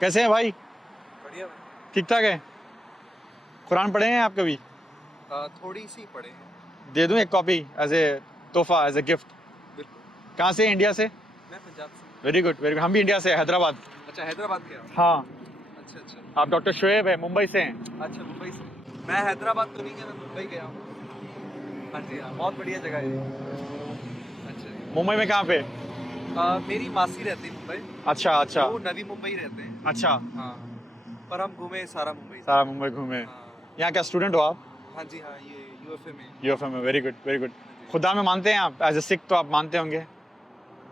कैसे हैं भाई? बढ़िया भाई। ठीक ठाक है। कुरान पढ़े हैं आप कभी? थोड़ी सी पढ़े हैं। दे दूं एक कॉपी एज ए तोहफा, एज ए गिफ्ट? बिल्कुल। कहाँ से? इंडिया से? मैं पंजाब से। Very good very good. हम भी इंडिया से, हैदराबाद। अच्छा, हैदराबाद के आप? हाँ। अच्छा अच्छा। आप डॉक्टर शोएब है, मुंबई से हैं? अच्छा, मुंबई से। मैं हैदराबाद तो नहीं गया, मैं मुंबई गया हूँ। हाँ जी हाँ, बहुत बढ़िया जगह है ये। अच्छा। मुंबई में कहाँ पे? मेरी मासी रहती है मुंबई। अच्छा अच्छा वो नवी मुंबई रहते हैं। अच्छा। हाँ, पर हम घूमे सारा मुंबई। सारा मुंबई घूमे। हाँ। यहाँ क्या स्टूडेंट हो आप? हाँ जी हाँ, ये यूएफए में। यूएफए में। Very good very good. हाँ जी। खुदा में मानते हैं आप? एज ए सिख तो आप मानते होंगे?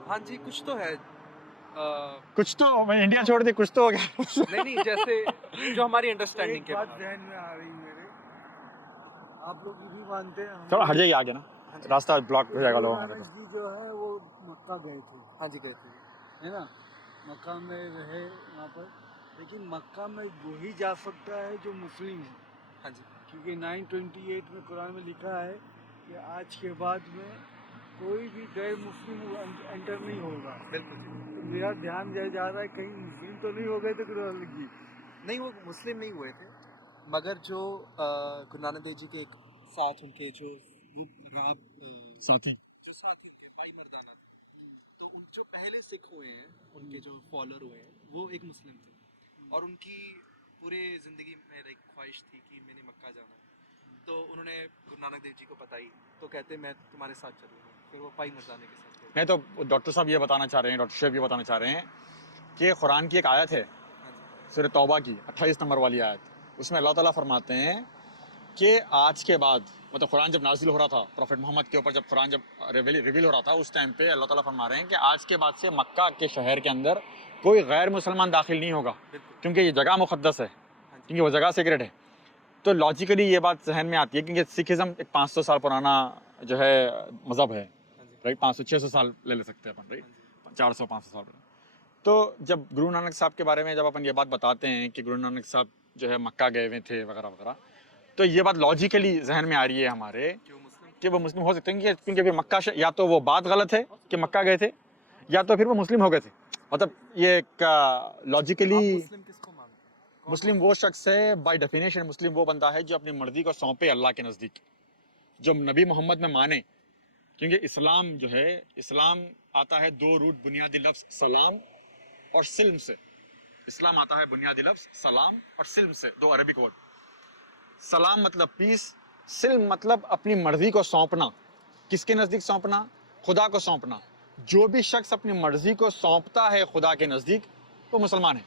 हाँ जी, कुछ तो है। कुछ तो, मैं इंडिया छोड़ दी, कुछ तो हो गया। नहीं नहीं, जैसे जो हमारी अंडरस्टैंडिंग के बात बाहर। ध्यान में आ रही मेरे, आप लोग ये भी मानते हैं चलो हट जाइए आगे ना, रास्ता ब्लॉक हो जाएगा लोगों नानक का। जी जो है वो मक्का गए थे, हाँ जी, गए थे। है ना, मक्का में रहे वहाँ पर, लेकिन मक्का में वही जा सकता है जो मुस्लिम है। हाँ जी। क्योंकि 928 में कुरान में लिखा है कि आज के बाद में कोई भी गैर मुस्लिम एंटर नहीं होगा। बिल्कुल जी। तो मेरा ध्यान जा रहा है कहीं मुस्लिम तो नहीं हो गए थे कुरान की। नहीं, वो मुस्लिम नहीं हुए थे, मगर जो गुरु नानक देव जी के एक साथ उनके जो साथी। जो साथी थे भाई मर्दाना थे, तो उन जो पहले सिख हुए हैं, उनके जो फॉलोअर हुए हैं, वो एक मुस्लिम थे और उनकी पूरे ज़िंदगी में एक ख्वाहिश थी कि मैंने मक्का जाना है। तो उन्होंने गुरु नानक देव जी को बताई, तो कहते मैं तुम्हारे साथ चलूँगा। फिर वो भाई मर्दाने के साथ गए। नहीं तो डॉक्टर साहब ये बताना चाह रहे हैं, डॉक्टर शोएब ये बताना चाह रहे हैं कि कुरान की एक आयत है, हाँ जी। सूरह तौबा की 28 नंबर वाली आयत, उसमें अल्लाह ताला फरमाते हैं कि आज के बाद, मतलब कुरान जब नाजिल हो रहा था प्रॉफेट मोहम्मद के ऊपर, जब कुरान जब रिवील हो रहा था, उस टाइम पे अल्लाह ताला फरमा रहे हैं कि आज के बाद से मक्का के शहर के अंदर कोई गैर मुसलमान दाखिल नहीं होगा, क्योंकि ये जगह मुक़द्दस है, क्योंकि वो जगह सीक्रेट है। तो लॉजिकली ये बात जहन में आती है, क्योंकि सिखिज़म एक 500 साल पुराना जो है मज़हब है, राइट? 500-600 साल ले सकते हैं अपन, राइट? 400-500 साल। तो जब गुरु नानक साहब के बारे में जब अपन ये बात बताते हैं कि गुरु नानक साहब जो है मक्का गए हुए थे वगैरह वगैरह, तो ये बात लॉजिकली जहन में आ रही है हमारे कि वो मुस्लिम हो सकते हैं, क्योंकि फिर मक्का या तो वो बात गलत है कि मक्का गए थे, या तो फिर वो मुस्लिम हो गए थे। मतलब ये लॉजिकली मुस्लिम किसको मानते हैं? मुस्लिम वो शख्स है, बाय डेफिनेशन मुस्लिम वो बंदा है जो अपनी मर्जी को सौंपे अल्लाह के नज़दीक, जो नबी मोहम्मद में माने। क्योंकि इस्लाम जो है, इस्लाम आता है दो रूट बुनियादी लफ्ज़ सलाम और सिल्म से। इस्लाम आता है बुनियादी लफ्ज़ सलाम और सिल्म से, दो अरबिक वर्ड। सलाम मतलब पीस, सिल्म मतलब अपनी मर्जी को सौंपना। किसके नज़दीक सौंपना? खुदा को सौंपना। जो भी शख्स अपनी मर्जी को सौंपता है खुदा के नज़दीक, वो मुसलमान है।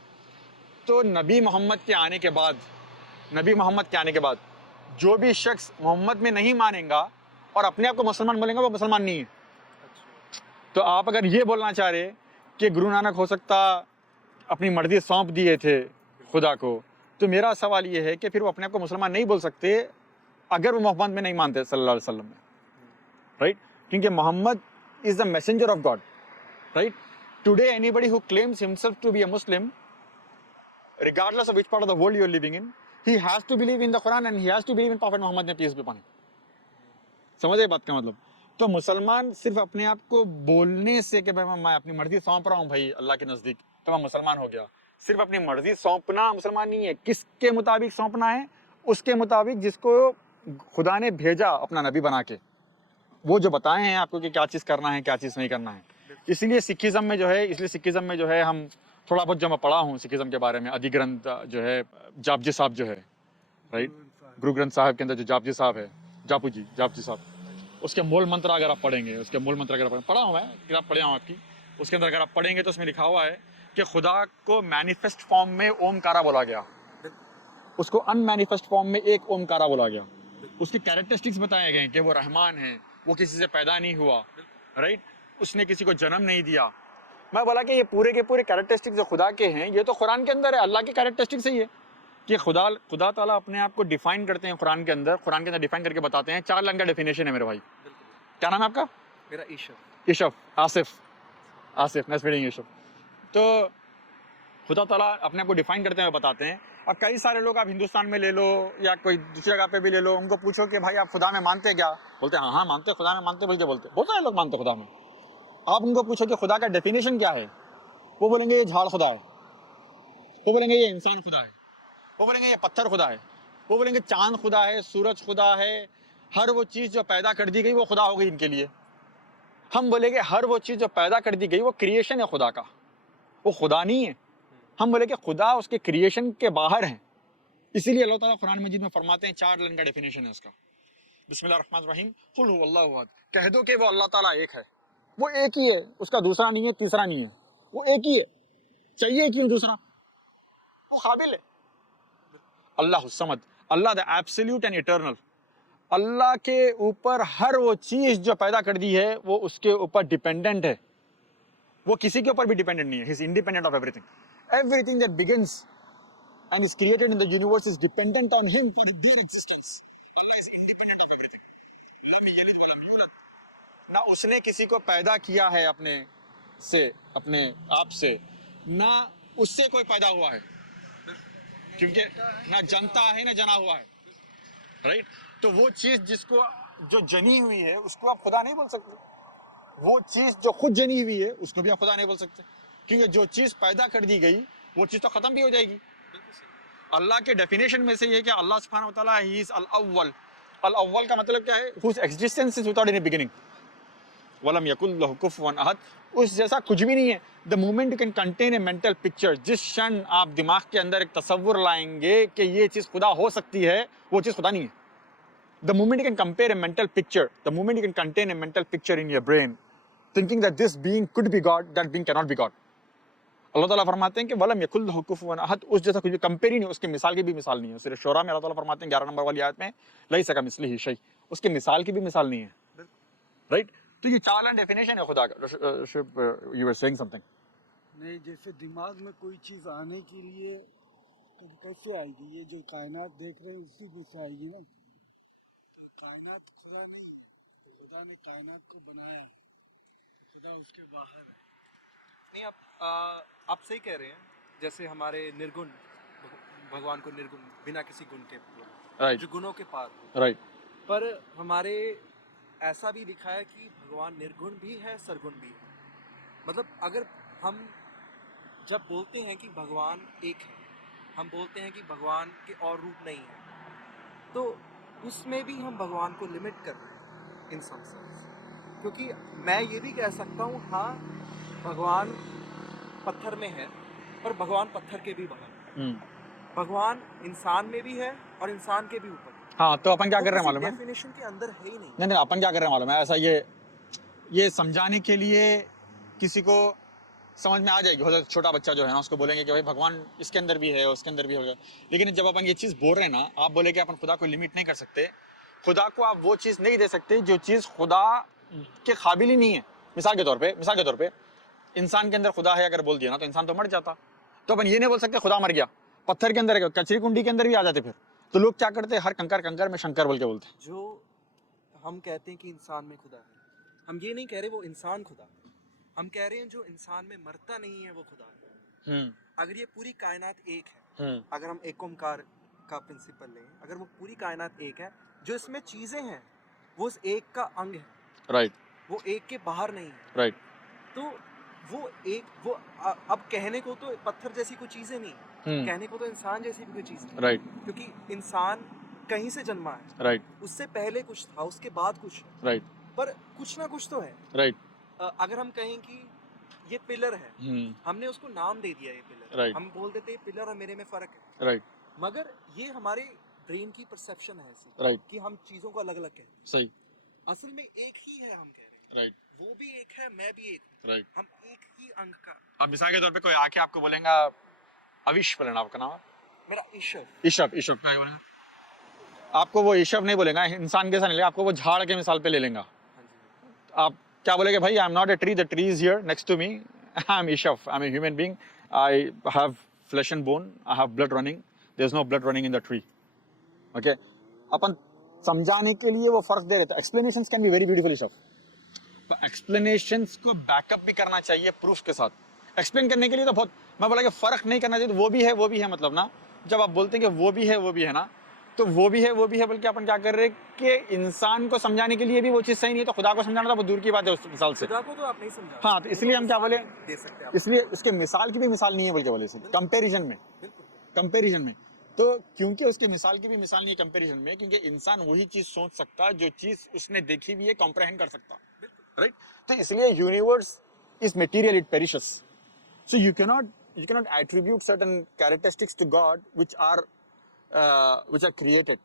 तो नबी मोहम्मद के आने के बाद, नबी मोहम्मद के आने के बाद जो भी शख्स मोहम्मद में नहीं मानेगा और अपने आप को मुसलमान बोलेगा, वो मुसलमान नहीं है। तो आप अगर ये बोलना चाह रहे कि गुरु नानक हो सकता अपनी मर्जी सौंप दिए थे खुदा को, तो मेरा सवाल ये है कि फिर वो अपने आप को मुसलमान नहीं बोल सकते अगर वो मोहम्मद में नहीं मानते सल्लल्लाहु अलैहि वसल्लम में, राइट? क्योंकि Muhammad is the messenger of God, right? Today anybody who claims himself to be a Muslim, regardless of which part of the world you are living in, he has to believe in the Quran and he has to believe in Prophet Muhammad ने peace be upon him। समझे बात का मतलब? तो मुसलमान सिर्फ अपने आप को बोलने से कि भाई मैं अपनी मर्जी सौंप रहा हूँ भाई अल्लाह के नज़दीक, तो मैं मुसलमान हो गया, सिर्फ अपनी मर्जी सौंपना मुसलमान नहीं है। किसके मुताबिक सौंपना है? उसके मुताबिक जिसको खुदा ने भेजा अपना नबी बना के, वो जो बताए हैं आपको कि क्या चीज़ करना है क्या चीज़ नहीं करना है। इसलिए सिखिज़म में जो है, हम थोड़ा बहुत जो मैं पढ़ा हूँ सिखिज़म के बारे में, अधिग्रंथ जो है जापजी साहब जो है, राइट? गुरु ग्रंथ साहब के अंदर जो जापजी साहब है, जापजी साहब, उसके मूल मंत्र अगर आप पढ़ेंगे, पढ़ा हूँ मैं, किताब पढ़ा हूँ आपकी, उसके अंदर अगर आप पढ़ेंगे तो उसमें लिखा हुआ है कि खुदा को मैनिफेस्ट फॉर्म में ओमकारा बोला गया, उसको अनमैनिफेस्ट फॉर्म में एक ओमकारा बोला गया। उसकी कैरेक्टरिस्टिक्स बताए गए कि वो रहमान है, वो किसी से पैदा नहीं हुआ, राइट? उसने किसी को जन्म नहीं दिया। मैं बोला कि ये पूरे के पूरे कैरेक्टरिस्टिक्स जो खुदा के हैं, ये तो कुरान के अंदर है, अल्लाह की कैरेक्टरिस्टिक्स ही है कि खुदा ताला अपने आप को डिफाइन करते हैं कुरान के अंदर डिफाइन करके बताते हैं। 4 लाइन का डेफिनेशन है मेरे भाई। क्या नाम है आपका? मेरा ईशफ। Asif, nice meeting Ishaf. तो खुदा ताला अपने आप को डिफाइन करते हैं, बताते हैं। और कई सारे लोग आप हिंदुस्तान में ले लो या कोई दूसरी जगह पे भी ले लो, उनको पूछो कि भाई आप खुदा में मानते क्या? बोलते हैं हाँ मानते, खुदा में मानते, बोलते हैं लोग मानते खुदा में। आप उनको पूछो कि खुदा का डेफिनेशन क्या है, वो बोलेंगे ये झाड़ खुदा है। वो बोलेंगे ये इंसान खुदा है, वो बोलेंगे ये पत्थर खुदा है, वो बोलेंगे चांद खुदा है, सूरज खुदा है, हर वो चीज़ जो पैदा कर दी गई वो खुदा हो गई इनके लिए। हम बोलेंगे हर वो चीज़ जो पैदा कर दी गई वो क्रिएशन है खुदा का, वो खुदा नहीं है। हम बोले कि खुदा उसके क्रिएशन के बाहर है। इसीलिए अल्लाह ताला कुरान मजीद में फरमाते हैं, 4 लाइन का डेफिनेशन है उसका, बिस्मिल्लाहिर्रहमानिर्रहीम, कुल हुवल्लाहु अहद, कह दो कि वो अल्लाह ताला एक है, वो एक ही है, उसका दूसरा नहीं है, तीसरा नहीं है, वो एक ही है, चाहिए क्यों दूसरा, वो काबिल है। अल्लाह समद, अल्लाह द एब्सोल्यूट एंड इटर्नल, अल्लाह के ऊपर हर वो चीज़ जो पैदा कर दी है वो उसके ऊपर डिपेंडेंट है, वो किसी के ऊपर भी डिपेंडेंट नहीं है। He is independent of everything, everything that begins and is created in the universe is dependent on him for their existence. Allah is independent of everything. lam yalid wa lam yulad, ना उसने किसी को पैदा किया है अपने से, अपने आप से, ना उससे कोई पैदा हुआ है, क्योंकि ना जनता है ना जना हुआ है, राइट। तो वो चीज जिसको जो जनी हुई है उसको आप खुदा नहीं बोल सकते, वो चीज जो खुद जनी हुई है उसको भी आप खुदा नहीं बोल सकते, क्योंकि जो चीज पैदा कर दी गई वो चीज तो खत्म भी हो जाएगी। अल्लाह के डेफिनेशन में से ये कि अल्लाह सुब्हानहू व तआला ही इज अल अव्वल। अल अव्वल का मतलब क्या है, whose existence is without any beginning, वलम यकुल लहु कुफुवन अहद, उस जैसा कुछ भी नहीं है। The moment you can contain a mental picture, जिस क्षण आप दिमाग के अंदर एक तसव्वुर लाएंगे कि ये चीज खुदा हो सकती है, वो चीज खुदा नहीं है। The moment you can compare a mental picture, the moment you can contain a mental picture in your brain thinking that this being could be God, that being cannot be God. Allah ताला फरमाते हैं कि वलम यकुल लहु कुफुवन अहद, उस जैसा कुछ भी कंपेयर ही नहीं, उसके मिसाल की भी मिसाल नहीं है। सूरह शूरा में अल्लाह ताला फरमाते हैं 11 नंबर वाली आयत में, लैसा कमिस्लिही शै, उसके मिसाल की भी मिसाल नहीं है, राइट। तो ये 4 डेफिनेशन है खुदा का। You were saying something. नहीं, जैसे दिमाग में कोई चीज़ आने के लिए तो कैसे आएगी, ये जो कायनात देख रहे हैं उसी में से आएगी ना। तो कायनात खुदा नहीं, खुदा ने कायनात को बनाया, खुदा उसके बाहर है। नहीं, आप सही कह रहे हैं। जैसे हमारे निर्गुण भगवान को निर्गुण, बिना किसी गुण के, राइट, जो गुणों के पार, राइट। पर हमारे ऐसा भी लिखा है कि भगवान निर्गुण भी है, सरगुण भी है। मतलब अगर हम जब बोलते हैं कि भगवान एक है, हम बोलते हैं कि भगवान के और रूप नहीं है, तो उसमें भी हम भगवान को लिमिट कर रहे हैं इन सम सेंस। क्योंकि मैं ये भी कह सकता हूँ, हाँ भगवान पत्थर में है, पर भगवान पत्थर के भी बाहर है। भगवान इंसान में भी है और इंसान के भी ऊपर। हाँ, तो अपन क्या कर रहे हैं मालूम है, डेफिनेशन के अंदर है ही नहीं। नहीं, अपन क्या कर रहे हैं मालूम है, ऐसा ये समझाने के लिए किसी को समझ में आ जाएगी, हो सकता है छोटा बच्चा जो है ना उसको बोलेंगे कि भाई भगवान इसके अंदर भी है, उसके अंदर भी होगा। लेकिन जब अपन ये चीज़ बोल रहे हैं ना, आप बोले कि अपन खुदा को लिमिट नहीं कर सकते, खुदा को आप वो चीज़ नहीं दे सकते जो चीज़ खुदा के काबिल ही नहीं है। मिसाल के तौर पे इंसान के अंदर खुदा है अगर बोल दिया ना, तो इंसान तो मर जाता। तो अपन ये नहीं बोल सकते खुदा मर गया, पत्थर के अंदर कचरी कुंडी के अंदर भी आ जाते। फिर तो लोग क्या करते हैं, हर कंकर में शंकर बोल के बोलते हैं। जो हम कहते हैं कि इंसान में खुदा है, हम ये नहीं कह रहे वो इंसान खुदा है, हम कह रहे हैं जो इंसान में मरता नहीं है वो खुदा है। अगर ये पूरी कायनात एक है, अगर हम एक ओमकार का प्रिंसिपल लें, अगर वो पूरी कायनात एक है, जो इसमें चीजें हैं वो उस एक का अंग है, राइट, वो एक के बाहर नहीं है, राइट। तो वो एक, वो अब कहने को तो पत्थर जैसी कोई चीजें नहीं, कहने को तो इंसान जैसी भी कोई चीज नहीं, राइट, क्योंकि इंसान कहीं से जन्मा है, राइट, उससे पहले कुछ था, उसके बाद कुछ है, राइट, पर कुछ ना कुछ तो है, राइट। अगर हम कहें कि ये पिलर है, हमने उसको नाम दे दिया ये पिलर, राइट, हम बोल देते हैं पिलर और मेरे में फर्क है, राइट, मगर ये हमारे ब्रेन की परसेप्शन है ऐसी, राइट, कि हम चीजों को अलग अलग कहते हैं। सही, असल में एक ही है, हम कह रहे हैं, राइट, वो भी एक है, मैं भी एक हूँ, राइट। हम एक ही अंग का। अब मिसाल के तौर पे कोई आके आपको बोलेगा, अविश बोलेगा, आपका नाम है? मेरा ईश्वर, ईशव क्या बोलेगा? आपको वो ईशव नहीं बोलेगा, इंसान कैसा नहीं लेगा, आपको वो झाड़ के मिसाल पे ले लेगा। आप क्या बोलेंगे, भाई I am not a tree, the tree is here next to me, I am Ishav, I am a human being, I have flesh and bone, I have blood running, there is no blood running in the tree. Okay, अपन समझाने के लिए वो फर्क दे रहे थे। Explanations can be very beautiful Ishav, तो एक्सप्लेनेशंस को बैकअप भी करना चाहिए प्रूफ के साथ। एक्सप्लेन करने के लिए तो बहुत, मैं बोला कि फर्क नहीं करना चाहिए, तो वो भी है मतलब ना, जब आप बोलते हैं कि वो भी है ना, तो वो भी है बल्कि अपन क्या कर रहे हैं कि इंसान को समझाने के लिए भी वो चीज़ सही नहीं है, तो खुदा को समझाना तो बहुत दूर की बात है उस मिसाल से। खुदा को तो आप नहीं समझा हाँ, तो इसलिए हम क्या बोले, दे सकते आप इसलिए उसके मिसाल की भी मिसाल नहीं है बल्कि बोले से कंपैरिजन में, बिल्कुल कंपैरिजन में। तो क्योंकि उसके मिसाल की भी मिसाल नहीं है कंपैरिजन में, क्योंकि इंसान वही चीज़ सोच सकता जो चीज़ उसने देखी हुई है, कॉम्प्रहेंड कर सकता, राइट। तो इसलिए universe is material, it perishes, so you cannot attribute certain characteristics to God which are created.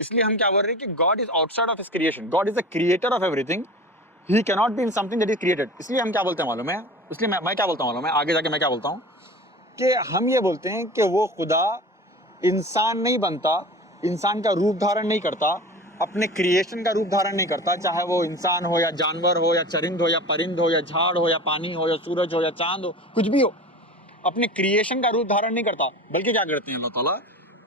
इसलिए हम क्या बोल रहे हैं कि God is outside of his creation. God is the creator of everything. He cannot be in something that is created. इसलिए हम क्या बोलते हैं मालूम है, इसलिए मैं क्या बोलता हूँ मालूम है, आगे जाके मैं क्या बोलता हूँ कि हम ये बोलते हैं कि वो खुदा इंसान नहीं बनता, इंसान का रूप धारण नहीं करता, अपने क्रिएशन का रूप धारण नहीं करता, चाहे वो इंसान हो या जानवर हो या चरिंद हो या परिंद हो या झाड़ हो या पानी हो या सूरज हो या चांद हो, कुछ भी हो, अपने क्रिएशन का रूप धारण नहीं करता, बल्कि क्या करते हैं अल्लाह ताला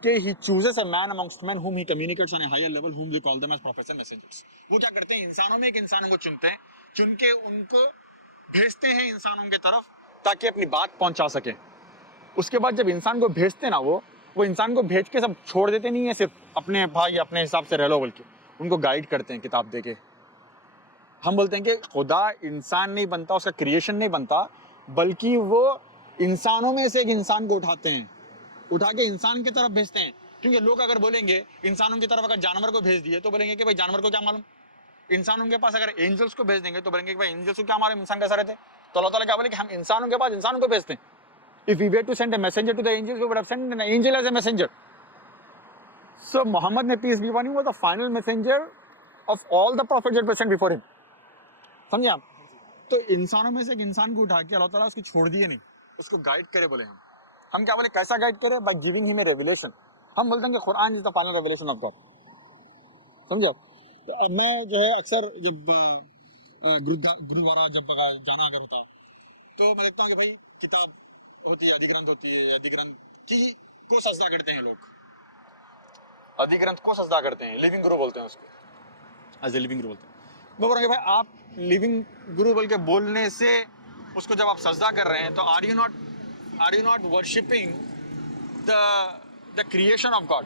कि ही chooses a man amongst man whom he communicates on a higher level, whom we call them as prophets and messengers. वो क्या करते हैं, इंसानों में एक इंसान को चुनते हैं, चुन के उनको भेजते हैं इंसानों की तरफ ताकि अपनी बात पहुंचा सके। उसके बाद जब इंसान को भेजते ना वो इंसान को भेज के सब छोड़ देते नहीं है, सिर्फ अपने भाई अपने हिसाब से रह लो, बल्कि उनको गाइड करते हैं किताब दे के। हम बोलते हैं कि खुदा इंसान नहीं बनता, उसका क्रिएशन नहीं बनता, बल्कि वो इंसानों में से एक इंसान को उठाते हैं, उठा के इंसान की तरफ भेजते हैं। क्योंकि लोग अगर बोलेंगे इंसानों की तरफ अगर जानवर को भेज दिए तो बोलेंगे कि भाई जानवर को क्या मालूम, इंसानों के पास अगर एंजल्स को भेज देंगे तो बोलेंगे कि भाई एंजल्स को क्या मालूम इंसान कैसा रहते। तो अल्लाह ताला क्या बोले कि हम इंसानों के पास इंसानों को भेजते हैं। If we were to send a messenger to the angels, we would have sent an angel as a messenger. So Muhammad, may peace be upon him, was the final messenger of all the prophets that were sent before him. समझे आप? तो इंसानों में से एक इंसान को उठा के अल्लाह ताला उसको छोड़ दिए नहीं, उसको गाइड करे बोले हम क्या बोले, कैसा गाइड करे, by giving him a revelation. हम बोलते हैं कि Quran is the final revelation of God, समझे आप? तो अब मैं जो है अक्सर जब गुरुद्वारा जब जाना अगर होता तो मैं देखता हूँ कि भाई किताब होती है, अधिग्रंथ होती है, अधिग्रंथ की को सजदा करते हैं लोग, अधिग्रंथ को सजदा करते हैं, लिविंग गुरु बोलते हैं उसको, एज ए लिविंग गुरु बोलते हैं। मैं बोल रहा हूँ कि भाई आप लिविंग गुरु बोल के बोलने से उसको जब आप सजदा कर रहे हैं तो are you not worshipping the creation of God,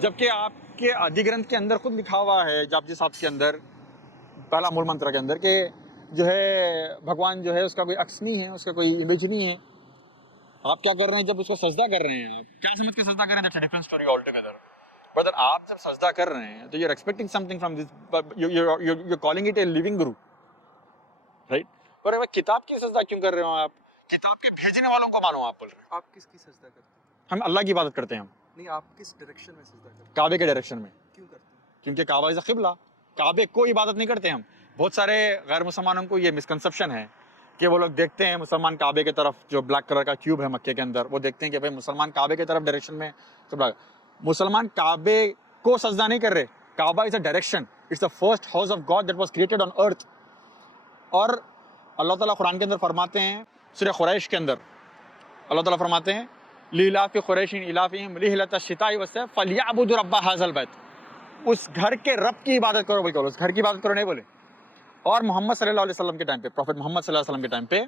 जबकि आपके अधिग्रंथ के अंदर खुद लिखा हुआ है जापजी साहब के अंदर, पहला मूल मंत्र के अंदर, कि जो है भगवान जो है उसका कोई अक्स नहीं है, उसका कोई इमेज नहीं है। आप क्या कर रहे हैं जब उसको सजदा कर रहे हैं, आप क्या समझ के सजदा कर रहे हैं, that's a different story all together. But आप जब सजदा कर रहे हैं तो you are expecting something from this, you calling it a living guru, right. पर भाई किताब की सजदा क्यों कर रहे हो आप, किताब के भेजने वालों को मानो, आप बोल रहे हैं। आप किसकी सजदा करते हैं? हम अल्लाह की इबादत करते हैं। हम नहीं, आप किस डायरेक्शन में सजदा करते हैं? काबे के डायरेक्शन में। क्यों करते हैं? क्योंकि काबा इज़ अ क़िबला, काबे को इबादत नहीं करते हम। बहुत सारे गैर मुसलमानों को ये मिसकंसेप्शन है कि वो लोग देखते हैं मुसलमान काबे की तरफ, जो ब्लैक कलर का क्यूब है मक्के के अंदर, वो देखते हैं कि भाई मुसलमान काबे की तरफ डायरेक्शन में किबला। मुसलमान काबे को सजदा नहीं कर रहे, Kaaba is a direction, it's the first house of God that was created on earth. और अल्लाह ताला कुरान के अंदर फरमाते हैं, सूरह कुरैश के अंदर अल्लाह ताला फरमाते हैं, लीलाफि कुरैशिन इलाफिहिम रिहलत अश-शिताई वस-सैफ फलियअबुदु रब्ब हाज़ल बैत, उस घर के रब की इबादत करो, बोल, उस घर की इबादत करो नहीं बोले। और मोहम्मद सल्लल्लाहु अलैहि वसल्लम के टाइम पे, प्रॉफिट मोहम्मद सल्लल्लाहु अलैहि वसल्लम के टाइम पे,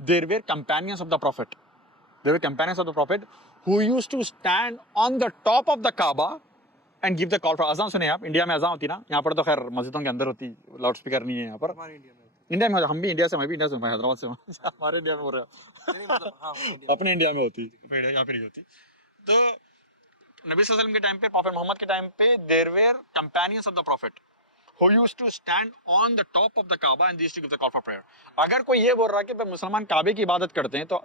there were companions of the prophet, there were companions of the prophet who used to stand on the top of the Kaaba and give the call for अज़ान। सुने आप, इंडिया में अज़ान होती ना, यहाँ पर तो खैर मस्जिदों के अंदर होती, लाउड स्पीकर नहीं है यहाँ पर। हमारे इंडिया में इंडिया में, हम भी इंडिया से, मैं भी इंडिया से, मैं हैदराबाद से हूँ हमारे इंडिया में हो रहा है नहीं, मतलब हाँ, इंडिया में। अपने इंडिया में होती, या फिर होती। तो नबी सल्लल्लाहु अलैहि वसल्लम के टाइम पे, प्रॉफिट मोहम्मद के टाइम पे, there were companions of the prophet who used to stand on the top of the Kaaba and used to give the call for prayer. अगर कोई ये बोल रहा है कि भाई मुसलमान काबे की इबादत करते हैं, तो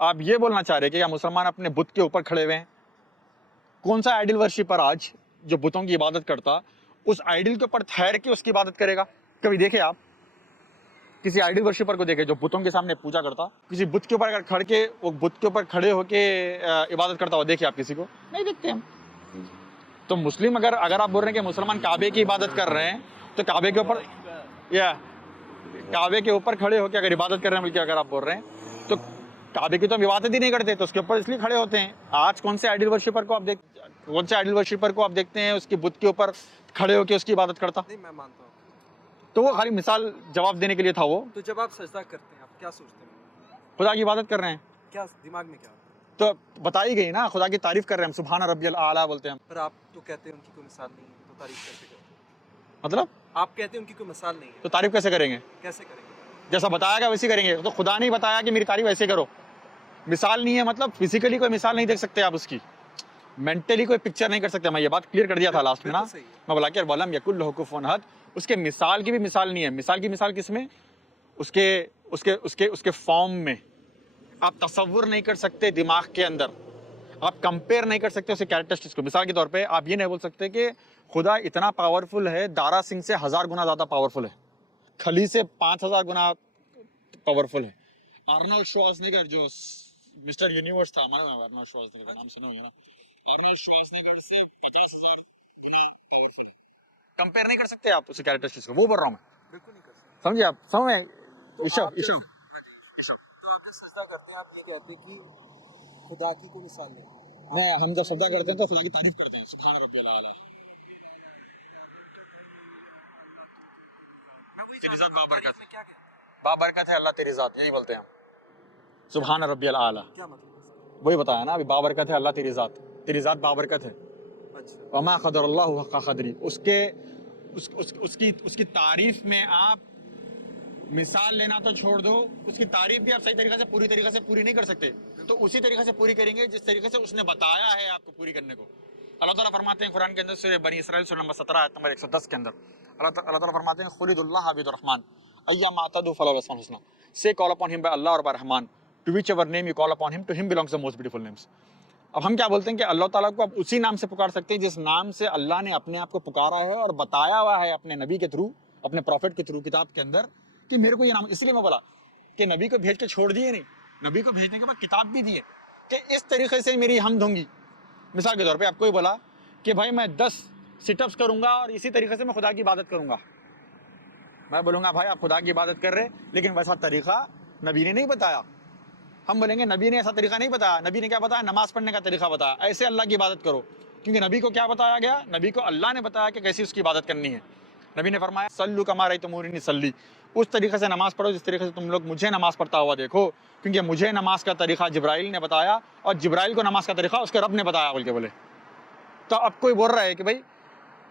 आप ये बोलना चाह रहे हैं कि क्या मुसलमान अपने बुत के ऊपर खड़े हुए हैं? कौन सा आइडल वर्शिपर आज जो बुतों की इबादत करता, उस आइडल के ऊपर ठहर के उसकी इबादत करेगा? कभी देखे आप किसी आइडल वर्शिपर को देखे जो बुतों के सामने पूजा करता, किसी बुत के ऊपर अगर खड़ के, वो बुत के ऊपर खड़े होके इबादत करता हो, देखे आप किसी को? नहीं देखते हम। तो मुस्लिम अगर आप बोल रहे हैं कि मुसलमान काबे की इबादत कर रहे हैं, तो काबे के ऊपर, या काबे के ऊपर खड़े होकर अगर इबादत कर रहे हैं, बल्कि अगर आप बोल रहे हैं तो काबे की तो हम इबादत ही नहीं करते, तो उसके ऊपर इसलिए खड़े होते हैं। आज कौन से आइडल वर्शिपर को आप देखते हैं उसके बुत के ऊपर खड़े होकर उसकी इबादत करता? नहीं, मैं मानता हूँ। तो वो खाली मिसाल जवाब देने के लिए था वो। तो जब आप सजदा करते हैं, आप क्या सोचते हैं? खुदा की इबादत कर रहे हैं। क्या दिमाग में क्या आता है? तो बताई गई ना, खुदा की तारीफ कर रहे हैं हम, सुभान रब्बियल आला बोलते हैं हम। पर आप तो कहते हैं उनकी कोई मिसाल नहीं है, तो तारीफ कैसे करेंगे? मतलब आप कहते हैं उनकी कोई मिसाल नहीं है, तो तारीफ कैसे करेंगे? कैसे करेंगे? जैसा बताया गया वैसे करेंगे। तो खुदा ने बताया कि मेरी तारीफ ऐसे करो। मिसाल नहीं है मतलब फिजिकली कोई मिसाल नहीं देख सकते आप उसकी, मेंटली कोई पिक्चर नहीं कर सकते। मैं ये बात क्लियर कर दिया था लास्ट में ना, बिल्कुल सही है। मैं बोला कि वलम यकुल लहु कुफुवन अहद, उसके मिसाल की भी मिसाल नहीं है। मिसाल की मिसाल किसमें? उसके उसके उसके उसके फॉर्म में। आप तसव्वुर नहीं कर सकते दिमाग के अंदर, आप कंपेयर नहीं कर सकते उसके कैरेक्टरिस्टिक्स को। मिसाल के तौर पे आप ये नहीं बोल सकते कि खुदा इतना पावरफुल है, दारा सिंह से 1000 गुना ज़्यादा पावरफुल है, खली से 5000 गुना पावरफुल है। आर्नोल्ड श्वार्ज़नेगर जो मिस्टर यूनिवर्स था, हमारा नाम आर्नोल्ड श्वार्ज़नेगर का नाम सुना होगा ना, आर्नोल्ड श्वार्ज़नेगर से 50,000 गुना पावरफुल है। कंपेयर नहीं कर सकते आप उसके कैरेक्टरिस्टिक्स को, वो बोल रहा हूँ मैं। बिल्कुल नहीं कर सकते। समझिए आप, समझ में? तो ईशा आप ईशा तो आप जब सजदा करते हैं, आप ये कहते हैं कि खुदा की कोई मिसाल नहीं है। नहीं, हम जब सजदा करते हैं तो खुदा की तारीफ करते हैं, सुभान रब्बियल आला। मैं वही तेरी जानना ज़ात बाबरकत तारीफ में क्या कहते हैं? बाबरकत है अल्लाह तेरी ज़ात, यही बोलते हैं हम, सुभान रब्बियल आला। क्या मतलब है इसका? वही बताया ना अभी, बाबरकत है अल्लाह तेरी ज़ात, तेरी ज़ात बाबरकत है। अच्छा, वमा क़दरल्लाहु हक़्क़ क़द्री, उसके उसकी तारीफ में आप मिसाल लेना तो छोड़ दो, उसकी तारीफ भी आप सही तरीके से पूरी तरीके से पूरी नहीं कर सकते। तो उसी तरीके से पूरी करेंगे जिस तरीके से उसने बताया है आपको पूरी करने को। अल्लाह ताला फरमाते हैं कुरान के अंदर, सूरह बनी इसराइल सूरह नंबर 17 आयत नंबर 110 के अंदर अल्लाह ताला फरमाते हैं खुलिदुल्लाह अबिदुर्रहमान अय्यामा अतदु फला वसन हुस्ना, say call upon him by Allah और by Rahman, to whichever name you call upon him, to him belongs the most beautiful names. अब हम क्या बोलते हैं कि अल्लाह ताला को आप उसी नाम से पुकार सकते हैं जिस नाम से अल्लाह ने अपने आप को पुकारा है और बताया हुआ है अपने नबी के थ्रू, अपने प्रॉफिट के थ्रू किताब के अंदर कि मेरे को ये नाम। इसलिए मैं बोला कि नबी को भेज के छोड़ दिए नहीं, नबी को भेजने के बाद किताब भी दिए कि इस तरीके से मेरी हमद होंगी। मिसाल के तौर पे आपको ही बोला कि भाई मैं 10 सिटअप्स करूंगा और इसी तरीके से मैं खुदा की इबादत करूंगा। मैं बोलूंगा भाई आप खुदा की इबादत कर रहे, लेकिन वैसा तरीका नबी ने नहीं बताया। हम बोलेंगे नबी ने ऐसा तरीका नहीं बताया। नबी ने क्या बताया? नमाज पढ़ने का तरीका बताया, ऐसे अल्लाह की इबादत करो। क्योंकि नबी को क्या बताया गया? नबी को अल्लाह ने बताया कि कैसी उसकी इबादत करनी है। नबी ने फरमाया सल्लु कमा रअयतुमूनी सल्ली, उस तरीके से नमाज पढ़ो जिस तरीके से तुम लोग मुझे नमाज पढ़ता हुआ देखो। क्योंकि मुझे नमाज का तरीका जिब्राइल ने बताया और जिब्राइल को नमाज का तरीका उसके रब ने बताया बोल के बोले। तो अब कोई बोल रहा है कि भाई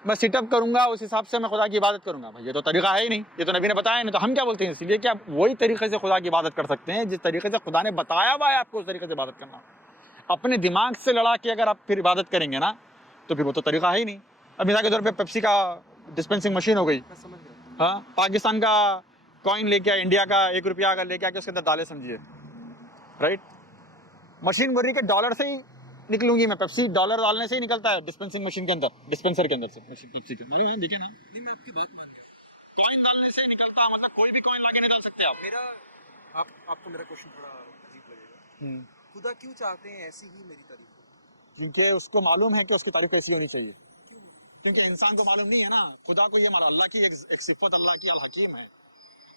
मैं सिटअप करूंगा उस हिसाब से मैं खुदा की इबादत करूंगा, भाई ये तो तरीका है ही नहीं, ये तो नबी ने बताया नहीं। तो हम क्या बोलते हैं? इसलिए कि आप वही तरीके से खुदा की इबादत कर सकते हैं जिस तरीके से खुदा ने बताया हुआ है आपको उस तरीके से इबादत करना। अपने दिमाग से लड़ा के अगर आप फिर इबादत करेंगे ना तो फिर वो तो तरीका है ही नहीं। अब मिसाल के तौर पर पेप्सी का डिस्पेंसिंग मशीन हो गई, मैं समझ गया। हाँ, पाकिस्तान का कॉइन लेके आए, इंडिया का 1 रुपया अगर लेके आके उसके अंदर डाले, समझिए, राइट? मशीन बोल रही है कि डॉलर से ही निकलूंगी मैं, पेप्सी डॉलर डालने से ही निकलता है डिस्पेंसिंग मशीन के अंदर, डिस्पेंसर के अंदर से पेप्सी के। अरे देखिए ना, नहीं, मैं आपकी बात मान गया। कॉइन डालने से ही निकलता, मतलब कोई भी कॉइन लाके नहीं डाल सकते आप। मेरा आपको मेरा क्वेश्चन थोड़ा अजीब लगेगा। खुदा क्यों चाहते हैं ऐसी ही मेरी तारीफ हो? क्योंकि उसको मालूम है कि उसकी तारीफ कैसी होनी चाहिए। क्योंकि इंसान को मालूम नहीं है ना, खुदा को ये मालूम। अल्लाह की एक सिफत अल्लाह की अल हकीम है।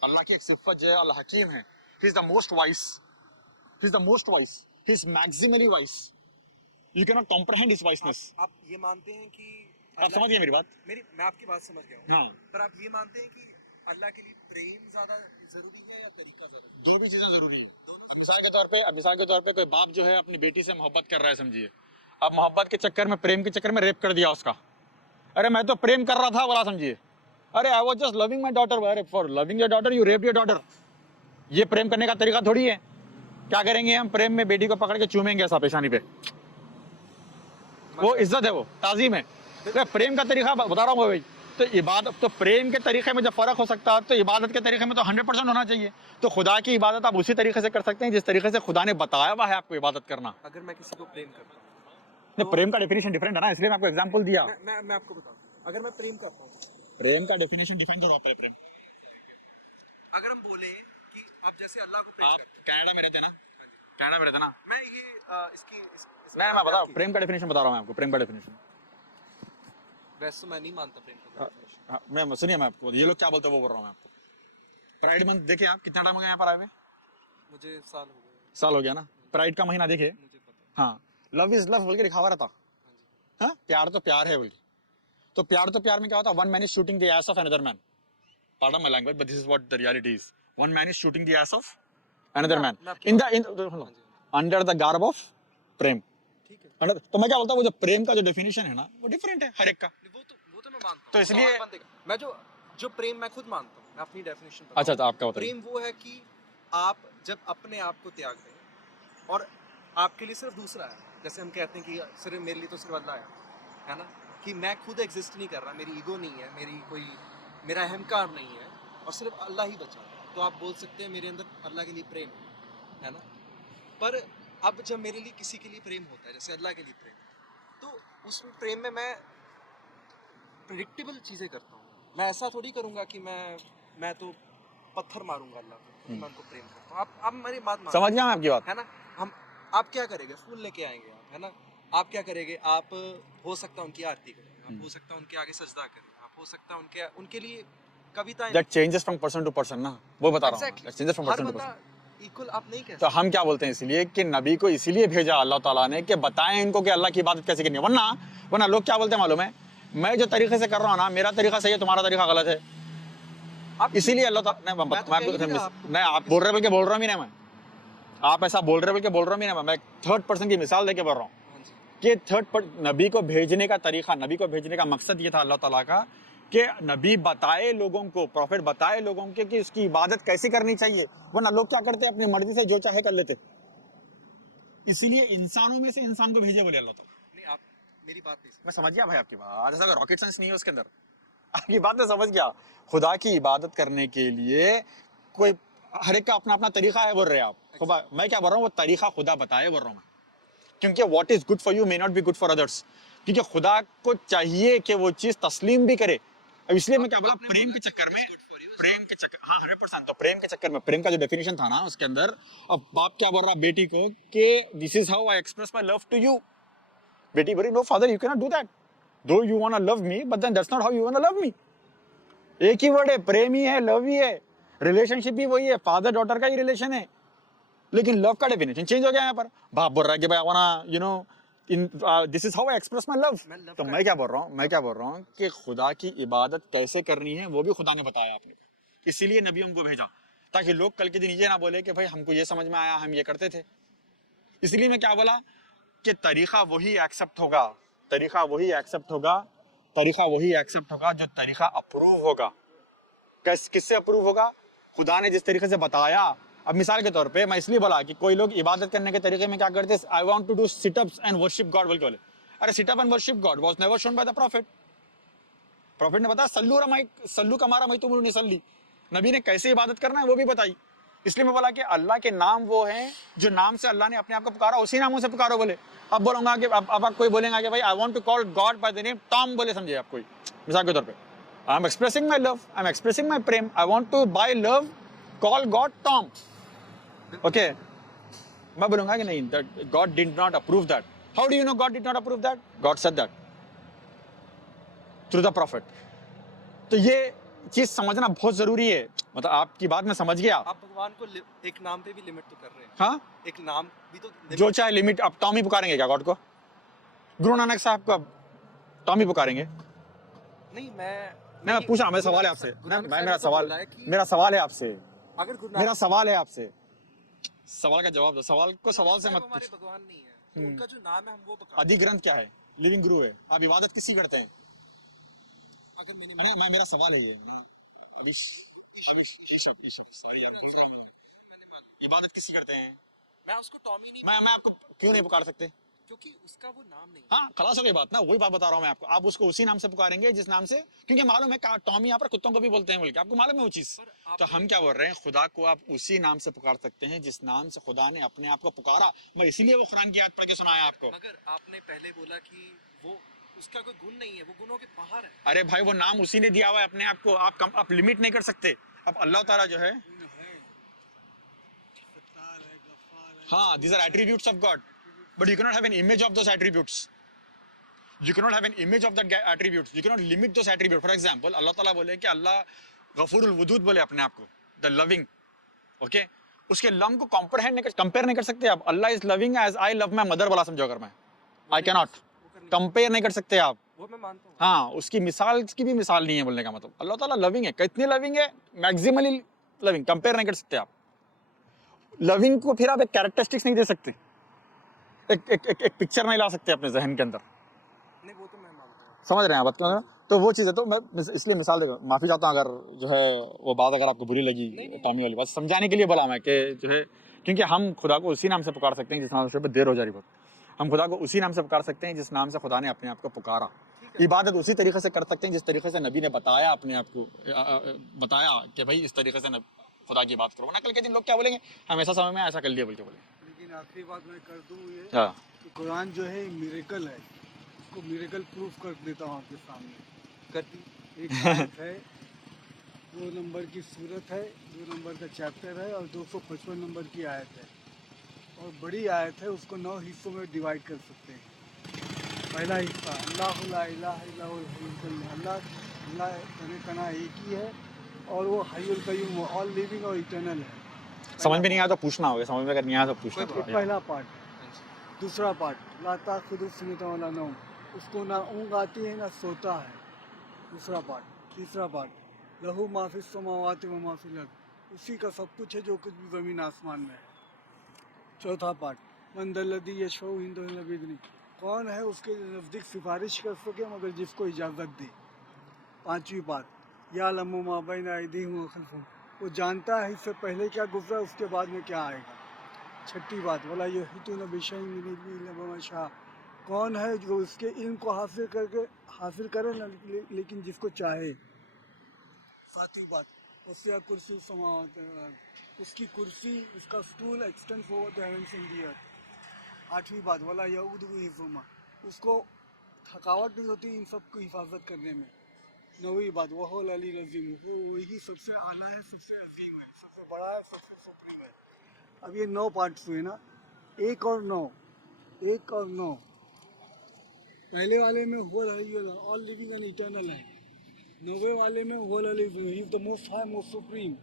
अल्लाह की एक सिफत जो है अल हकीम है। He is the most wise, he is the most wise, he is maximally wise. You cannot comprehend his wiseness. आप ये मानते हैं कि आप समझ गए मेरी बात? मैं आपकी बात समझ गया हूँ। हाँ, पर आप ये मानते हैं कि अल्लाह के लिए प्रेम ज्यादा जरूरी है या तरीका ज्यादा? दो भी चीजें जरूरी हैं। मिसाल के तौर पे कोई बाप जो है अपनी बेटी से मोहब्बत कर रहा है, समझिए, अब मोहब्बत के चक्कर में, प्रेम के चक्कर में रेप कर दिया उसका। अरे मैं तो प्रेम कर रहा था बोला, समझिए, अरे I was just loving my daughter. अरे for loving your daughter you rape your daughter. ये प्रेम करने का तरीका थोड़ी है। क्या करेंगे हम? प्रेम में बेटी को पकड़ के चूमेंगे ऐसा पेशानी पे, वो इज्जत है, वो ताजीम है। तो प्रेम का तरीका बता रहा हूँ भाई। तो इबादत, तो प्रेम के तरीके में जब फ़र्क हो सकता है तो इबादत के तरीके में तो 100% होना चाहिए। तो खुदा की इबादत आप उसी तरीके से कर सकते हैं जिस तरीके से खुदा ने बताया हुआ है आपको इबादत करना। अगर मैं किसी को प्रेम करता हूँ, नहीं, प्रेम का डेफिनेशन डिफरेंट है ना, इसलिए मैं आपको एग्जांपल दिया। मैं आपको बताऊँ, अगर मैं प्रेम करता हूँ, प्रेम का डेफिनेशन डिफाइन करो पहले। प्रेम, अगर हम बोले कि आप जैसे अल्लाह को प्रेम आप करते कनाडा में रहते ना, कनाडा में रहते ना, हैं, मैं ये मैं बता रहा हूँ, प्रेम का डेफिनेशन बता रहा हूँ मैं आपको। प्रेम का डेफिनेशन, वैसे तो मैं नहीं मानता प्रेम का। मैं सुनिए, मैं आपको ये लोग क्या बोलते हैं वो बोल रहा हूँ मैं आपको। प्राइड मंथ देखे आप, कितना टाइम हो गया यहाँ पर आए हुए? मुझे साल हो गए। साल हो गया ना। प्राइड का महीना देखे, मुझे पता। हाँ, लव इज लव बोल के लिखा हुआ रहता। हाँ, प्यार तो प्यार है बोल के। तो प्यार में क्या होता है? One man is shooting the ass of another man. Pardon my language but this is what the reality is. One man is shooting the ass of another man in the under the garb of प्रेम। ठीक है, तो मैं क्या बोलता हूँ, वो जो प्रेम का जो डेफिनेशन है ना, वो डिफरेंट है हर एक का। वो तो मैं मानता हूँ। तो इसलिए- हर बंदे का। मैं जो प्रेम मैं खुद मानता हूँ, मैं अपनी डेफिनेशन अच्छा अच्छा, आपका बताइए। प्रेम वो है कि आप जब अपने आप को त्याग दें और आपके लिए सिर्फ दूसरा है। जैसे हम कहते हैं कि सिर्फ मेरे लिए तो सिर्फ अल्लाह है ना, कि मैं खुद एग्जिस्ट नहीं कर रहा, मेरी ईगो नहीं है, मेरा अहंकार नहीं है, और सिर्फ अल्लाह ही बचा है, तो आप बोल सकते हैं मेरे अंदर अल्लाह के लिए प्रेम है ना। पर अब जब मेरे लिए किसी के लिए प्रेम होता है, जैसे अल्लाह के लिए प्रेम, तो उस प्रेम में मैं प्रिडिक्टेबल चीज़ें करता हूँ। मैं ऐसा थोड़ी करूँगा कि मैं तो पत्थर मारूंगा अल्लाह को, तो मैं उनको प्रेम करता हूँ। आप मेरी बात मान, समझ गया मैं आपकी बात। है ना। आप क्या करेंगे, फूल लेके आएंगे आप, है ना। आप क्या करेंगे, आप हो सकता है उनकी आरती करें, आप हो सकता है उनके आगे सजदा करें, आप हो सकता है उनके लिए कविताएं। That changes from person to person ना, वो बता रहा हूँ। Exactly. दैट चेंजेस फ्रॉम हर पर्सन टू बंदा पर्सन। इक्वल आप नहीं कह तो हम क्या बोलते हैं इसलिए कि नबी को इसीलिए भेजा अल्लाह ताला ने कि बताएं इनको कि अल्लाह की इबादत कैसे करनी है। वरना लोग क्या बोलते हैं मालूम है, मैं जो तरीके से कर रहा हूँ ना, मेरा तरीका सही है, तुम्हारा तरीका गलत है। आप इसीलिए अल्लाह ताला नहीं, आप बोल रहे बल्कि बोल रहा हूँ नहीं मैं, आप ऐसा बोल रहे बल्कि बोल रहा हूँ नहीं मैं थर्ड पर्सन की मिसाल देके बोल रहा हूँ कि नबी को भेजने का तरीका, नबी को भेजने का मकसद ये था अल्लाह ताला का कि नबी बताए लोगों को, प्रॉफिट बताए लोगों को कि इसकी इबादत कैसे करनी चाहिए। वरना लोग क्या करते हैं, अपनी मर्जी से जो चाहे कर लेते। इसीलिए इंसानों में से इंसान को भेजे बोले अल्लाह ताला। नहीं, आप मेरी बात नहीं मैं समझ गया भाई आपकी बात, ऐसा रॉकेट साइंस नहीं है उसके अंदर। आपकी बात मैं समझ गया। खुदा की इबादत करने के लिए कोई हर एक का अपना अपना तरीका है बोल रहे हैं आप। मैं क्या बोल रहा हूँ, वो तरीका खुदा बताए बोल रहा हूँ मैं, क्योंकि what is good for you may not be good for others. क्योंकि खुदा को चाहिए कि वो चीज तस्लीम भी करे। अब इसलिए मैं क्या बोला, प्रेम के चक्कर में, हाँ 100%। तो प्रेम के चक्कर में, प्रेम का जो डेफिनेशन था ना उसके अंदर, अब बाप क्या बोल रहा बेटी को कि this is how I express my love to you. बेटी बोली no father you cannot do that, though you want to love me but then that's not how you want to love me. एक ही word है, प्रेम ही है, love ही है, relationship भी वही है, फादर डॉटर का ही रिलेशन है, लेकिन लव का डेफिनेशन चेंज हो गया यहाँ पर। बाप बोल रहा है कि भाई I want you know in this is how I express my love. तो मैं क्या बोल रहा हूँ कि खुदा की इबादत कैसे करनी है वो भी खुदा ने बताया आपने, इसीलिए नबियों को भेजा, ताकि लोग कल के दिन ये ना बोले कि भाई हमको ये समझ में आया, हम ये करते थे। इसलिए मैं क्या बोला कि तरीका वही एक्सेप्ट होगा, तरीका वही एक्सेप्ट होगा, तरीका वही एक्सेप्ट होगा जो तरीका अप्रूव होगा। किससे अप्रूव होगा? खुदा ने जिस तरीके से बताया। अब मिसाल के तौर पे मैं इसलिए बोला कि कोई लोग इबादत करने के तरीके में क्या करते हैं, I want to do situps and worship God बोल के बोले। अरे situp and worship God was never shown by the prophet. Prophet ने बताया सल्लू कमारा मैं तुम सल्ली। नबी ने कैसे इबादत करना है वो भी बताई। इसलिए मैं बोला कि अल्लाह के नाम वो हैं जो नाम से अल्लाह ने अपने आप को पुकारा, उसी नामों से पुकारो बोले। अब बोलूंगा कि अब आप कोई बोलेगा कि भाई I want to call God by the name Tom बोले, समझे आप कोई मिसाल के तौर पे, I am expressing my love, I am expressing my प्रेम, I want to by love call God Tom. Okay, मैं बोलूंगा कि नहीं, that God did not approve that. How do you know God did not approve that? God said that through the prophet. तो ये चीज समझना बहुत जरूरी है। मतलब आपकी बात मैं समझ गया। आप भगवान को एक नाम पे भी लिमिट तो कर रहे हैं। हाँ, एक नाम भी तो जो चाहे लिमिट। अब टॉमी पुकारेंगे क्या गॉड को? गुरु नानक साहब को अब टॉमी पुकारेंगे? नहीं, मैं पूछा, मेरा सवाल है आपसे, मेरा सवाल है आपसे, अगर मेरा सवाल है आपसे, सवाल का जवाब दो। सवाल को सवाल से मत हमारे पूछो। भगवान नहीं है, तो उनका जो नाम है हम वो बता। अधिग्रंथ क्या है? लिविंग गुरु है। आप इबादत किसकी करते हैं? अगर मैंने मैं मेरा सवाल है ये ना, सॉरी इबादत किसकी करते हैं? मैं उसको टॉमी नहीं, मैं आपको क्यों नहीं पुकार सकते? क्योंकि उसका वो नाम नहीं। हाँ, खलास हो गई बात ना, वही बात बता रहा हूँ मैं आपको। आप उसको उसी नाम से पुकारेंगे जिस नाम से, क्योंकि मालूम है टॉमी यहाँ पर कुत्तों को भी बोलते हैं बोल के, आपको मालूम है वो चीज। तो हम क्या बोल रहे हैं, खुदा को आप उसी नाम से पुकार सकते हैं जिस नाम से खुदा ने अपने आप को पुकारा। मैं इसीलिए वो कुरान की आयत पढ़ के सुनाया आपको। मगर आपने पहले बोला कि वो उसका कोई गुण नहीं है, वो गुणों के पहाड़ है। अरे भाई, वो नाम उसी ने दिया हुआ है अपने आप को, आप लिमिट नहीं कर सकते। अब अल्लाह ताला जो है, हाँ, these are attributes of God, but you cannot have an image of those attributes. You cannot have an image of that attributes. You cannot limit those attributes. For example, अल्लाह ताला बोले कि अल्लाह गफूरुल वदूद बोले अपने आप को, the loving, okay? उसके love को compare नहीं कर सकते आप। Allah is loving as I love my mother वाला समझो। अगर मैं आई कैन नॉट कंपेयर नहीं कर सकते आप। वो मैं मानता हूँ। हाँ, उसकी मिसाल की भी मिसाल नहीं है बोलने का मतलब। अल्लाह ताला लविंग है, कितनी लविंग है, मैक्सिमली लविंग, कंपेयर नहीं कर सकते आप। लविंग को फिर आप एक कैरेक्टरिस्टिक्स नहीं दे सकते। एक पिक्चर नहीं ला सकते अपने जहन के अंदर, नहीं वो तो मैं मानता हूँ। समझ रहे हैं बात को? तो वो चीज़ है। तो मैं इसलिए मिसाल दे रहा हूँ, माफ़ी चाहता हूँ अगर जो है वो बात अगर आपको बुरी लगी, टामी वाली बात समझाने के लिए बोला मैं कि जो है, क्योंकि हम खुदा को उसी नाम से पुकार सकते हैं जिस नाम से देर हो जा रही बहुत। हम खुदा को उसी नाम से पुकार सकते हैं जिस नाम से खुदा ने अपने आप को पुकारा। इबादत उसी तरीके से कर सकते हैं जिस तरीके से नबी ने बताया अपने आप को, बताया कि भाई इस तरीके से खुदा की बात करो। ना कल के दिन लोग क्या बोलेंगे, हम ऐसा समय में ऐसा कर लिए बोल के बोले। लेकिन आखिरी बात मैं कर दूँ ये हाँ कि कुरान जो है मिरेकल है, उसको मिरेकल प्रूफ कर देता हूँ आपके सामने। करती एक आयत है, 2 नंबर की सूरत है, 2 नंबर का चैप्टर है और 255 नंबर की आयत है, और बड़ी आयत है, उसको 9 हिस्सों में डिवाइड कर सकते हैं। पहला हिस्सा अल्लाह ला इलाहा इल्ला हुवल हय्युल क़य्यूम, अल्लाह तने एक ही है और वो हय्युल क़य्यूम ऑल लिविंग और इटर्नल है। समझ में नहीं आया तो पूछना होगा, समझ में अगर नहीं आया तो पूछना ये थोड़ा। पहला पार्ट। दूसरा पार्ट ला ताखुदु सिनतुन वला नौम, उसको ना ऊँग आती है ना सोता है, दूसरा पार्ट। तीसरा पार्ट लहू मा फिस समावाति व मा फिल अर्द, उसी का सब कुछ है जो कुछ भी ज़मीन आसमान में है। चौथा पार्ट मन दल्लज़ी यशफ़उ इंदहु इल्ला बिइज़्निह, कौन है उसके नज़दीक सिफारिश कर सके मगर जिसको इजाज़त दे। पांचवी बात यालमु मा बैन अयदीहिम व खल्फहुम, वो जानता है इससे पहले क्या गुजरा उसके बाद में क्या आएगा। छठी बात वला युहीतूना बिशैइन मिन इल्मिही इल्ला बिमा शाअ, कौन है जो उसके इल्म को हासिल करे लेकिन जिसको चाहे। सातवीं बात वसिअ कुर्सी समावाति वल अर्द, उसकी कुर्सी उसका stool extends over the heavens and the earth. आठवीं बात वला यऊदुहु हिफ्ज़ुहुमा, उसको थकावट नहीं होती इन सब की हिफाजत करने में। नौवीं बात वहुवल अलीयुल अज़ीम, वो वही सबसे आला है, सबसे अजीम है, सबसे बड़ा है, सबसे सुप्रीम है। अब ये 9 पार्ट्स हुए ना, 1 और 9, 1 और 9। पहले वाले में हुवल हय्युल ऑल लिविंग एंड इटर्नल है, 9वें वाले में हुवल अली he is the most high most supreme.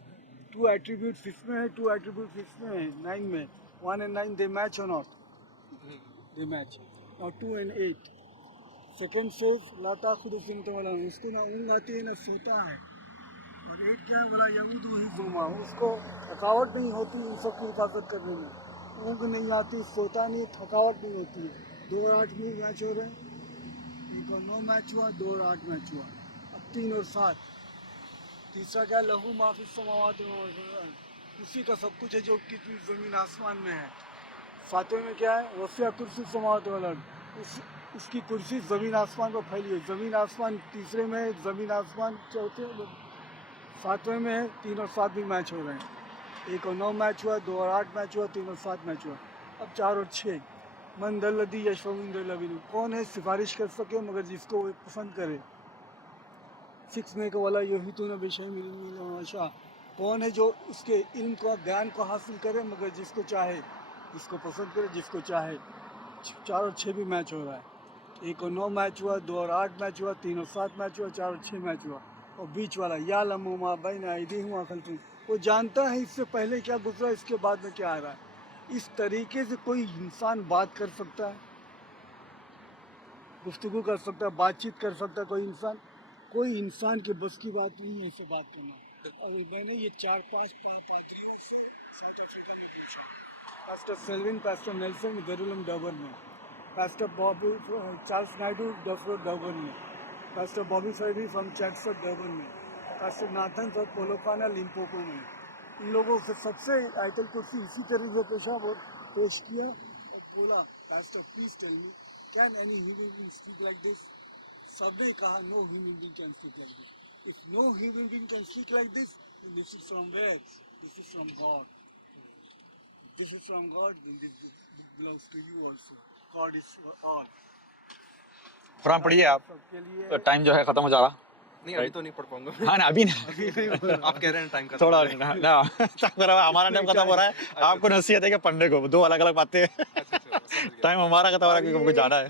2 attributes इसमें है, 2 एट्रीब्यूट्स इसमें है। 9 में 1 and 9 दे मैच और नॉट, दे मैच। और 2 and 8 सेकेंड फेज ला ताखुदु सिनतुन वला नौम, उसको ना ऊँग आती है ना सोता है। और 8 क्या है वला यऊदुहु हिफ्ज़ुहुमा, उसको थकावट नहीं होती इन सब की हिफाजत करने में। ऊँग नहीं आती, सोता नहीं, थकावट नहीं होती है। 2 और 8 में मैच हो रहे हैं, 1 और 9 मैच हुआ, 2 और 8 मैच हुआ। अब 3 और 7, तीसरा क्या लहू माफिस समावाति व फिल अर्द, उसी का सब कुछ है जो कि ज़मीन आसमान में है। 7वें में क्या है वसिअ कुर्सी समावाति वल अर्द, उसकी कुर्सी ज़मीन आसमान पर फैली है। ज़मीन आसमान तीसरे में है, ज़मीन आसमान चौथे 7वें में है। 3 और 7 भी मैच हो रहे हैं, 1 और 9 मैच हुआ, 2 और 8 मैच हुआ, 3 और 7 मैच हुआ। अब 4 और 6 मन दल्लज़ी यशफ़उ इंदहु इल्ला बिइज़्निह, कौन है सिफारिश कर सके मगर जिसको वो पसंद करे। 6 में वाला युहीतूना बिशैइन मिन इल्मिही इल्ला बिमा शाअ, कौन है जो उसके इल्म को ज्ञान को हासिल करे मगर जिसको चाहे, जिसको पसंद करे, जिसको चाहे। 4 और 6 भी मैच हो रहा है, 1 और 9 मैच हुआ, 2 और 8 मैच हुआ, 3 और 7 मैच हुआ, 4 और 6 मैच हुआ। और बीच वाला यालमु मा बैन अयदीहिम व खल्फहुम, वो जानता है इससे पहले क्या गुजरा, इसके बाद में क्या आ रहा है। इस तरीके से कोई इंसान बात कर सकता है, गुफ्तगू कर सकता है, बातचीत कर सकता है कोई इंसान? कोई इंसान के बस की बात नहीं है ऐसे बात करना। और मैंने ये 4-5 पादरियों से साउथ अफ्रीका में पूछा, पास्टर सेल्विन, पास्टर नेल्सन दरुलम डर्बन में, pastor Bobby Charles Naidu Durban में, pastor Bobby Ferry from Chatsworth Durban में, पास्टर नाथन और पोलोकाना लिम्पोपो में। इन लोगों से सबसे आयतल कुर्सी इसी तरह से पेश किया और बोला pastor please tell me can any human being speak like this. सबने कहा no human being can speak like this. If no human being can speak like this, this is from where? This is from God. This is from God, this belongs to you also. God is all. फरहान पढ़िए आप, सबके लिए तो time जो है खत्म हो जा रहा। नहीं अभी तो नहीं पढ़ पाऊंगा। हाँ ना, अभी ना, अभी नहीं बोला। आप कह रहे हैं टाइम का थोड़ा ना हमारा टाइम खत्म हो रहा है, आपको नसीहत है कि पढ़ने को, 2 अलग अलग बातें। अच्छा समझ गया। टाइम हमारा खत्म हो रहा है क्योंकि हमको जाना है।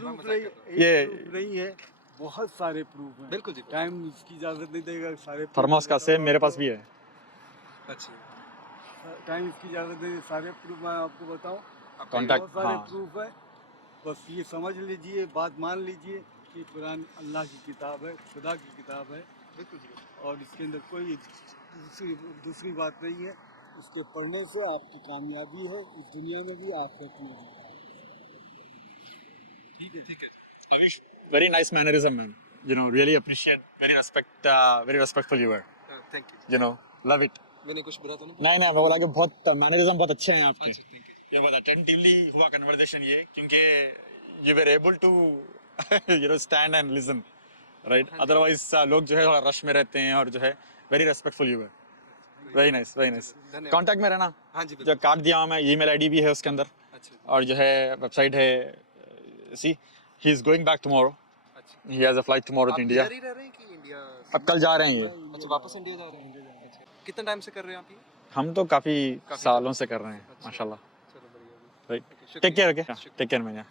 ये प्रूफ नहीं है, बहुत सारे प्रूफ हैं। बिल्कुल जी। टाइम इसकी इजाजत नहीं देगा सारे थर्मोस का सेम मेरे पास भी है। अच्छा टाइम इसकी इजाजत नहीं, सारे प्रूफ मैं आपको बताऊं, कॉन्टैक्ट, बहुत सारे हाँ। प्रूफ है। बस ये समझ लीजिए, बात मान लीजिए कि कुरान अल्लाह की किताब है, खुदा की किताब है। बिल्कुल जी। और इसके अंदर कोई दूसरी बात नहीं है। इसके पढ़ने से आपकी कामयाबी है, इस दुनिया में भी आखिरत में भी। ठीक है Avish, very nice mannerism, man. You know, really appreciate, very respectful you were. Thank you You know, love it. मैंने कुछ बुरा तो नहीं नहीं मैं बोला कि बहुत मैनरिज्म बहुत अच्छे हैं आपके. अच्छा थैंक यू ये बहुत अटेंटिवली हुआ कन्वर्सेशन ये, क्योंकि you were able to you know stand and listen, right? Otherwise लोग जो है थोड़ा रश में रहते हैं, और जो है very respectful you were. Very nice, very nice. धन्यवाद कांटेक्ट में रहना. हाँ जी जो बिल्कुल कार्ड दिया हूँ मैं, ईमेल आईडी भी है उसके अंदर, अच्छा और जो है वेबसाइट है. See he is going back tomorrow. अच्छा he has a flight tomorrow up to India. इधर ही रह रहे हैं कि इंडिया अब कल जा रहे हैं ये. अच्छा वापस इंडिया जा रहे हैं अच्छा कितना टाइम से कर रहे हैं आप ये हम तो काफी काफी सालों से कर रहे हैं अच्छा। माशाल्लाह. चलो बढ़िया राइट. Okay, take care. शुक्रिया ओके, टेक केयर मैन.